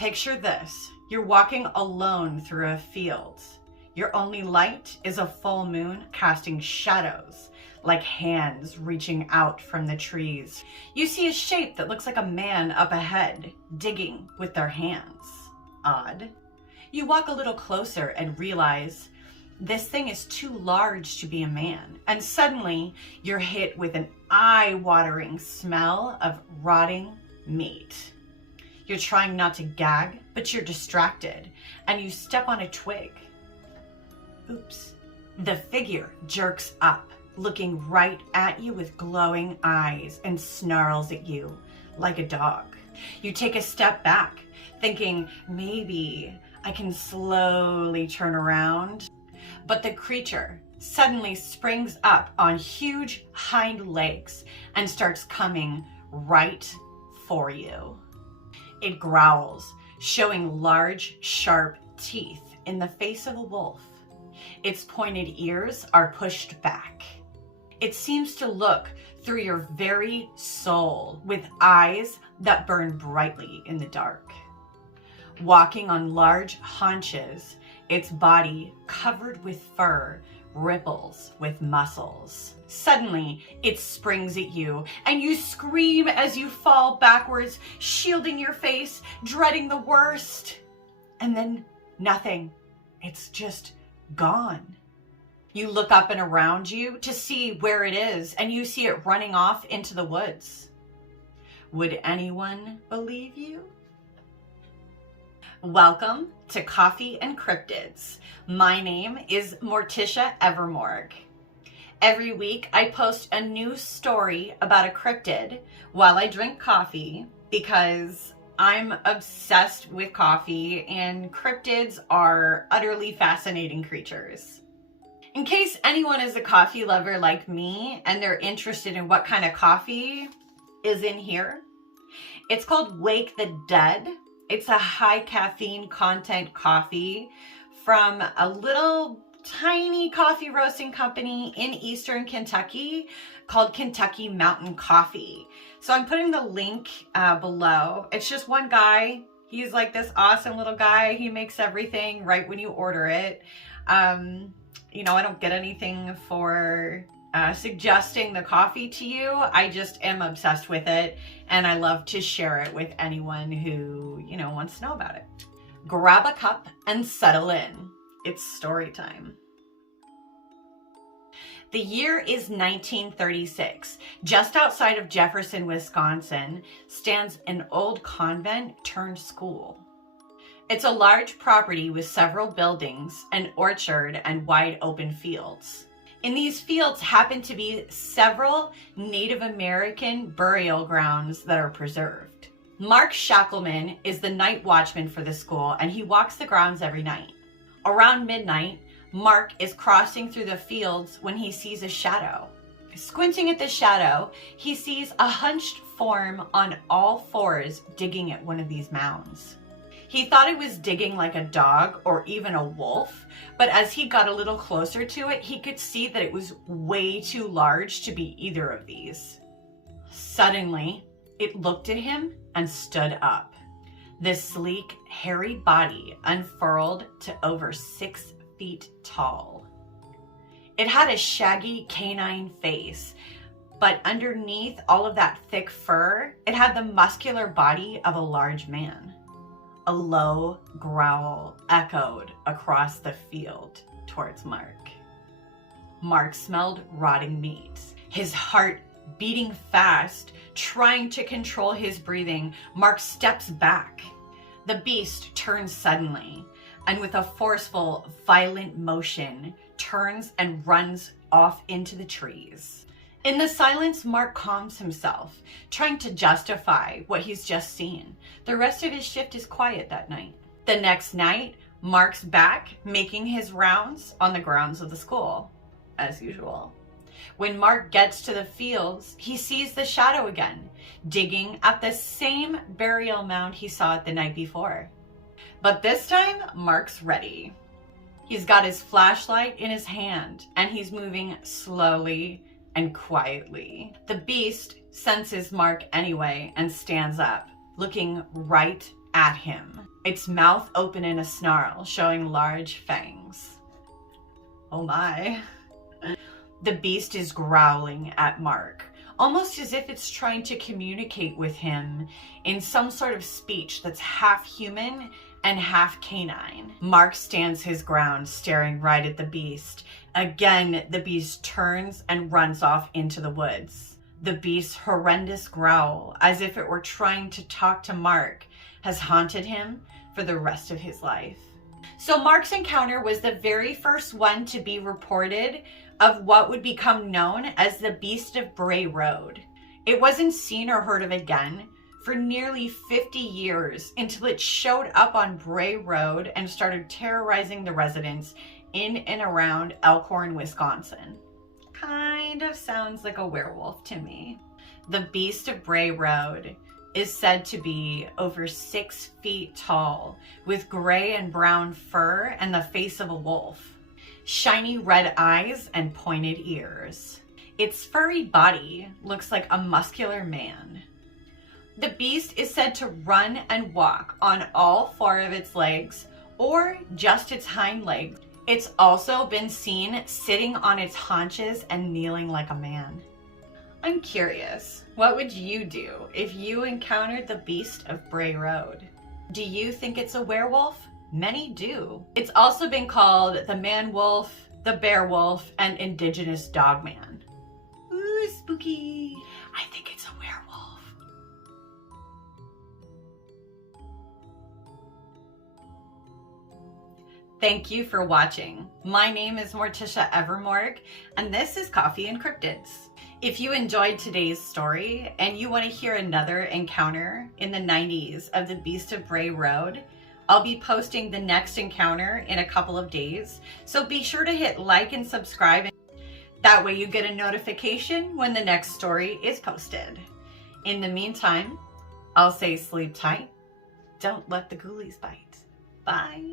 Picture this. You're walking alone through a field. Your only light is a full moon casting shadows like hands reaching out from the trees. You see a shape that looks like a man up ahead, digging with their hands. Odd. You walk a little closer and realize this thing is too large to be a man. And suddenly you're hit with an eye-watering smell of rotting meat. You're trying not to gag, but you're distracted, and you step on a twig. Oops. The figure jerks up, looking right at you with glowing eyes, and snarls at you like a dog. You take a step back, thinking maybe I can slowly turn around. But the creature suddenly springs up on huge hind legs and starts coming right for you. It growls, showing large, sharp teeth in the face of a wolf. Its pointed ears are pushed back. It seems to look through your very soul with eyes that burn brightly in the dark. Walking on large haunches, its body covered with fur ripples with muscles. Suddenly, it springs at you, and you scream as you fall backwards, shielding your face, dreading the worst. And then nothing. It's just gone. You look up and around you to see where it is, and you see it running off into the woods. Would anyone believe you? Welcome to Coffee and Cryptids. My name is Morticia Evermorg. Every week I post a new story about a cryptid while I drink coffee because I'm obsessed with coffee and cryptids are utterly fascinating creatures. In case anyone is a coffee lover like me and they're interested in what kind of coffee is in here, it's called Wake the Dead. It's a high caffeine content coffee from a little tiny coffee roasting company in Eastern Kentucky called Kentucky Mountain Coffee. So I'm putting the link below. It's just one guy. He's like this awesome little guy. He makes everything right when you order it. You know, I don't get anything for suggesting the coffee to you. I just am obsessed with it, and I love to share it with anyone who, you know, wants to know about it. Grab a cup and settle in. It's story time. The year is 1936. Just outside of Jefferson, Wisconsin, stands an old convent turned school. It's a large property with several buildings, an orchard, and wide open fields. In these fields happen to be several Native American burial grounds that are preserved. Mark Shackleman is the night watchman for the school, and he walks the grounds every night. Around midnight, Mark is crossing through the fields when he sees a shadow. Squinting at the shadow, he sees a hunched form on all fours digging at one of these mounds. He thought it was digging like a dog or even a wolf, but as he got a little closer to it, he could see that it was way too large to be either of these. Suddenly, it looked at him and stood up. The sleek, hairy body unfurled to over 6 feet tall. It had a shaggy canine face, but underneath all of that thick fur, it had the muscular body of a large man. A low growl echoed across the field towards Mark. Mark smelled rotting meat. His heart beating fast, trying to control his breathing, Mark steps back. The beast turns suddenly, and with a forceful, violent motion, turns and runs off into the trees. In the silence, Mark calms himself, trying to justify what he's just seen. The rest of his shift is quiet that night. The next night, Mark's back, making his rounds on the grounds of the school, as usual. When Mark gets to the fields, he sees the shadow again, digging at the same burial mound he saw it the night before. But this time, Mark's ready. He's got his flashlight in his hand, and he's moving slowly and quietly. The beast senses Mark anyway and stands up, looking right at him. its mouth open in a snarl, showing large fangs. Oh my. The beast is growling at Mark, almost as if it's trying to communicate with him in some sort of speech that's half human and half canine. Mark stands his ground, staring right at the beast. Again, the beast turns and runs off into the woods. The beast's horrendous growl, as if it were trying to talk to Mark, has haunted him for the rest of his life. So Mark's encounter was the very first one to be reported of what would become known as the Beast of Bray Road. It wasn't seen or heard of again for nearly 50 years until it showed up on Bray Road and started terrorizing the residents in and around Elkhorn, Wisconsin. Kind of sounds like a werewolf to me. The Beast of Bray Road is said to be over 6 feet tall, with gray and brown fur and the face of a wolf, shiny red eyes and pointed ears. Its furry body looks like a muscular man. The beast is said to run and walk on all 4 of its legs or just its hind legs. It's also been seen sitting on its haunches and kneeling like a man. I'm curious, what would you do if you encountered the Beast of Bray Road? Do you think it's a werewolf? Many do. It's also been called the man wolf, the bear wolf, and indigenous dogman. Ooh, spooky. I think it's a werewolf. Thank you for watching. My name is Morticia Evermorg, and this is Coffee and Cryptids. If you enjoyed today's story and you want to hear another encounter in the 90s of the Beast of Bray Road, I'll be posting the next encounter in a couple of days, so be sure to hit like and subscribe. That way you get a notification when the next story is posted. In the meantime, I'll say sleep tight. Don't let the ghoulies bite. Bye.